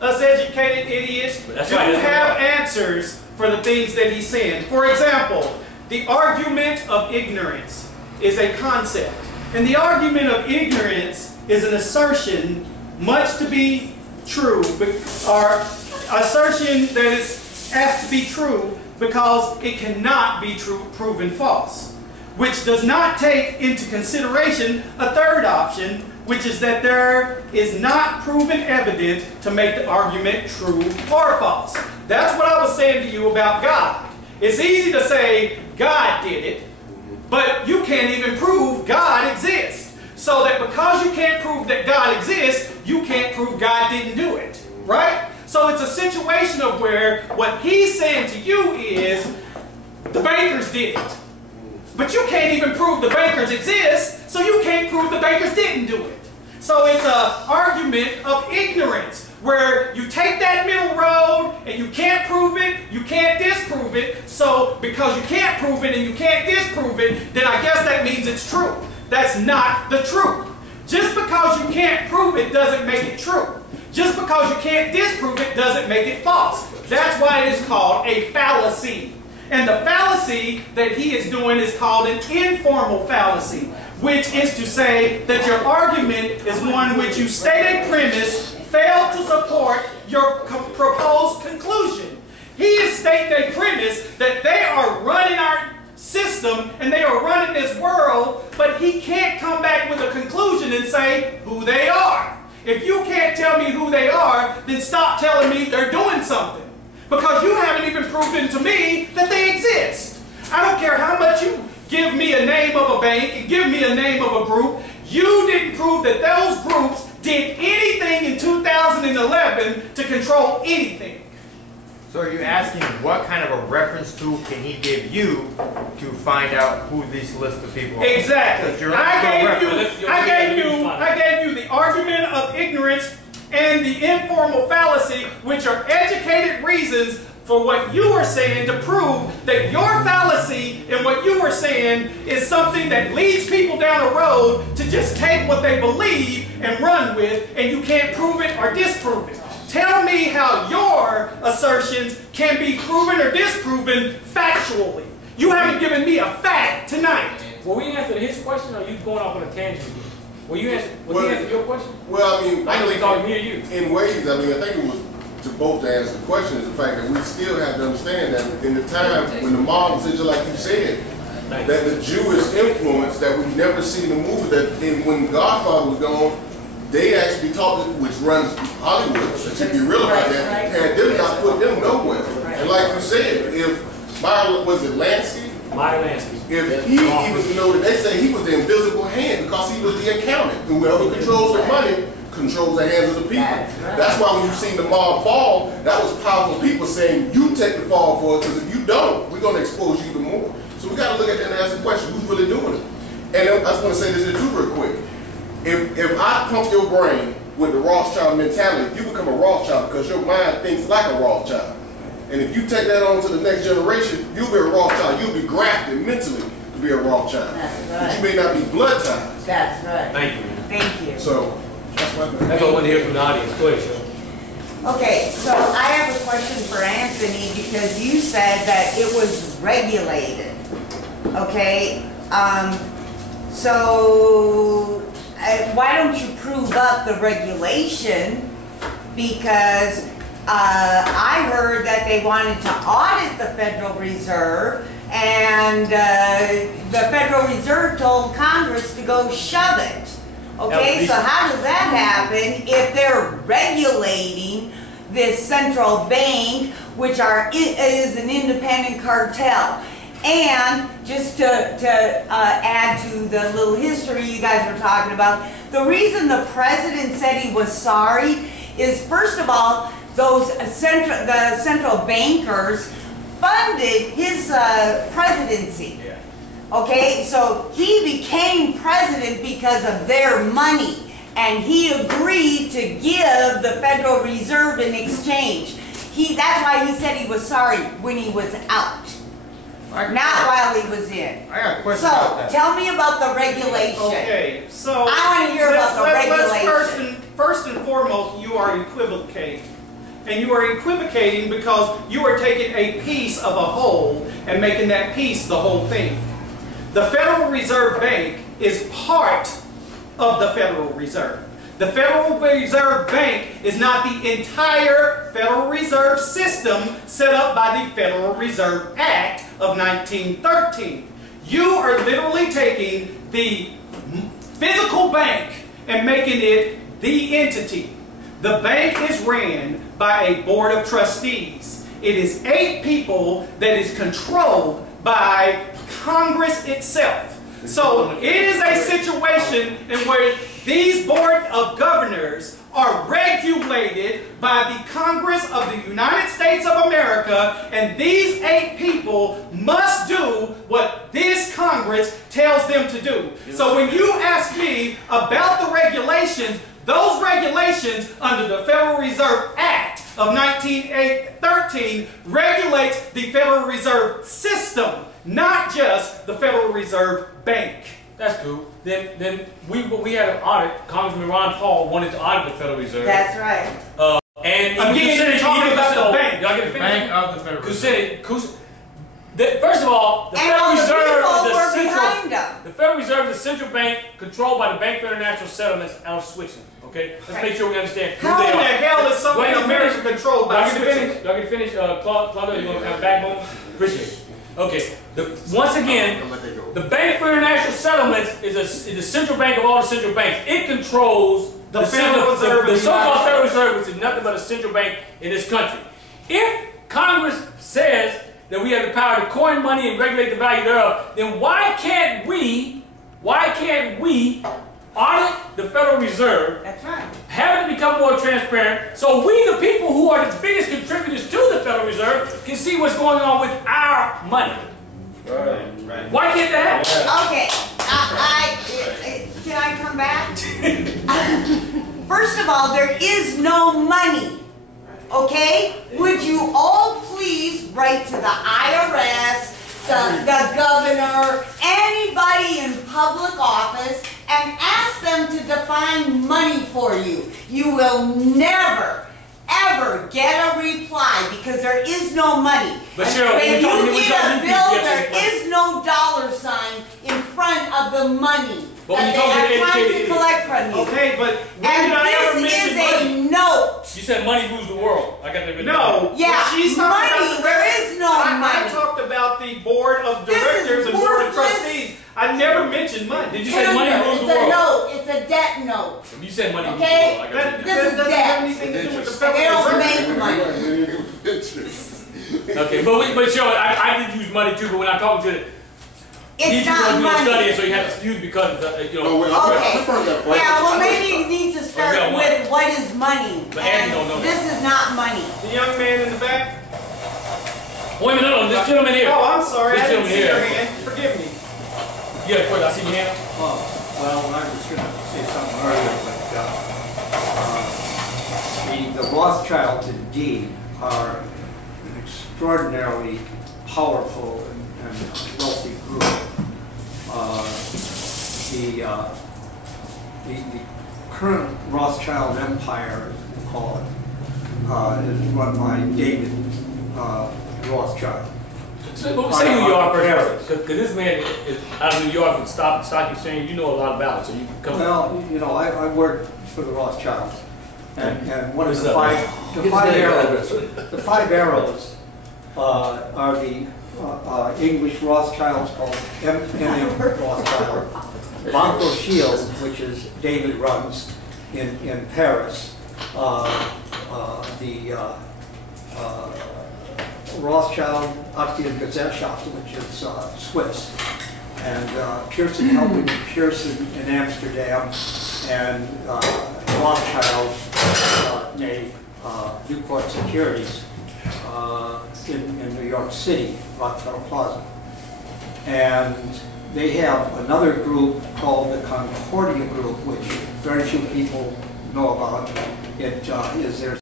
us educated idiots do have answers for the things that he's saying. For example, the argument of ignorance is a concept. And the argument of ignorance is an assertion much to be true, or assertion that is asked to be true because it cannot be proven false, which does not take into consideration a third option, which is that there is not proven evidence to make the argument true or false. That's what I was saying to you about God. It's easy to say God did it, but you can't even prove God exists. So that because you can't prove that God exists, you can't prove God didn't do it, right? So it's a situation of where what he's saying to you is the bankers did it. But you can't even prove the bankers exist, so you can't prove the bankers didn't do it. So it's an argument of ignorance, where you take that middle road and you can't prove it, you can't disprove it. So because you can't prove it and you can't disprove it, then I guess that means it's true. That's not the truth. Just because you can't prove it doesn't make it true. Just because you can't disprove it doesn't make it false. That's why it is called a fallacy. And the fallacy that he is doing is called an informal fallacy, which is to say that your argument is one which you state a premise, fail to support your proposed conclusion. He is stating a premise that they are running our system and they are running this world, but he can't come back with a conclusion and say who they are. If you can't tell me who they are, then stop telling me they're doing something. Because you haven't even proven to me that they exist. I don't care how much you give me a name of a bank and give me a name of a group, you didn't prove that those groups did anything in 2011 to control anything. So are you asking what kind of a reference tool can he give you to find out who this list of people are? Exactly. I gave you the argument of ignorance and the informal fallacy, which are educated reasons for what you are saying to prove that your fallacy and what you are saying is something that leads people down a road to just take what they believe and run with, and you can't prove it or disprove it. Tell me how your assertions can be proven or disproven factually. You haven't given me a fact tonight. Were we answering his question, or are you going off on a tangent again? Was he answering your question? Well, I mean, I know he's talking me or you. In ways, I mean, I think it was to both to answer the question is the fact that we still have to understand that in the time when the mob was, like you said, that the Jewish influence that we've never seen in the movie, that when Godfather was gone, they actually taught it, which runs Hollywood, so if you real about that, had them not put them nowhere. And like you said, if Meyer, was it Lansky? Meyer Lansky. If he even know that they say he was the invisible hand because he was the accountant. Whoever controls the money controls the hands of the people. That's why when you seen the mob fall, that was powerful people saying, you take the fall for it, because if you don't, we're going to expose you even more. So we got to look at that and ask the question, who's really doing it? And I just want to say this here too real quick. If I pump your brain with the Rothschild mentality, you become a Rothschild because your mind thinks like a Rothschild. And if you take that on to the next generation, you'll be a Rothschild. You'll be grafted mentally to be a Rothschild. That's right. But you may not be blood ties. That's right. Thank you. Thank you. So, that's what I want to hear from the audience. Go ahead, Cheryl. Okay, so I have a question for Anthony because you said that it was regulated. Okay, so why don't you prove up the regulation? Because I heard that they wanted to audit the Federal Reserve, and the Federal Reserve told Congress to go shove it. Okay, so how does that happen if they're regulating this central bank, which is an independent cartel? And just to add to the little history you guys were talking about, the reason the president said he was sorry is, first of all, the central bankers funded his presidency. Okay, so he became president because of their money, and he agreed to give the Federal Reserve in exchange. That's why he said he was sorry when he was out, not while he was in. I got a question about that. So tell me about the regulation. Okay, so I want to hear about the regulation. First and foremost, you are equivocating. and you are equivocating because you are taking a piece of a whole and making that piece the whole thing. The Federal Reserve Bank is part of the Federal Reserve. The Federal Reserve Bank is not the entire Federal Reserve System set up by the Federal Reserve Act of 1913. You are literally taking the physical bank and making it the entity. The bank is ran by a board of trustees. It is 8 people that is controlled by Congress itself. So it is a situation in where these board of governors are regulated by the Congress of the United States of America, and these 8 people must do what this Congress tells them to do. So when you ask me about the regulations, those regulations under the Federal Reserve Act of 1913 regulates the Federal Reserve System, not just the Federal Reserve Bank. That's cool. Then we had an audit. Congressman Ron Paul wanted to audit the Federal Reserve. That's right. And again, you're talking about the bank. Y'all get a Bank of the Federal Reserve. First of all, the Federal Reserve is a central. The Federal Reserve is a central bank controlled by the Bank for International Settlements out of Switzerland. Okay, let's make sure we understand who How they in the are. hell is something in America controlled by Switzerland? Y'all can finish. Claudio, you want to come back moment? Appreciate it. Okay. Once again, the Bank for International Settlements is a central bank of all the central banks. It controls the Federal Reserve, the so-called Federal Reserve, which is nothing but a central bank in this country. If Congress says that we have the power to coin money and regulate the value thereof, then why can't we audit the Federal Reserve? That's right. Have it become more transparent, so we, the people who are the biggest contributors to the Federal Reserve, can see what's going on with our money. Right. Why can't that happen? Okay, can I come back? First of all, there is no money, okay? Would you all please write to the IRS, the governor, anybody in public office, and ask them to define money for you. You will never, ever get a reply because there is no money. But Cheryl, when you get a bill, there money. is no dollar sign in front of the money But when that you talk they to are trying to educated collect from you. Okay, but when And did I ever this mention is money? a note. You said money rules the world. I got that written No. Yeah, What she's talking money, about, there is no I money. talked about the board of This is directors and board of worthless. trustees. I never mentioned money. Did you say money rules It's the a world? note. It's a debt note. You said money rules Okay. the world. I got That, that. This is doesn't debt. have anything to do with the They Federal don't Reserve. make money. Okay, but Cheryl, I did use money too, but when I talked to It's not money. studying, so you have to use because you know. Okay. Yeah, well maybe you need to start got one. with what is money. But Andy don't know And this is not money. The young man in the back. Wait a minute, no, this gentleman here. Oh, I'm sorry. This I didn't gentleman see your here. hand. Forgive me. Yeah, quick, I see your hand. Well, I was going to say something earlier, but the Rothschilds indeed are an extraordinarily powerful and wealthy group. The current Rothschild empire, as we call it, is run by David Rothschild. Say who you are first, because this man is out of New York and stock exchange. You know a lot about it, so you can come. Well, you know, I worked for the Rothschilds, and one of What's the up? five arrows are the English Rothschilds called M.M. Rothschild, Banco Shield, which is David runs in Paris, the Rothschild Aktiengesellschaft, which is Swiss, and Pearson Helping Pearson in Amsterdam, and Rothschild, Newport Securities in New York City, Rockefeller Plaza. And they have another group called the Concordia Group, which very few people know about. It is their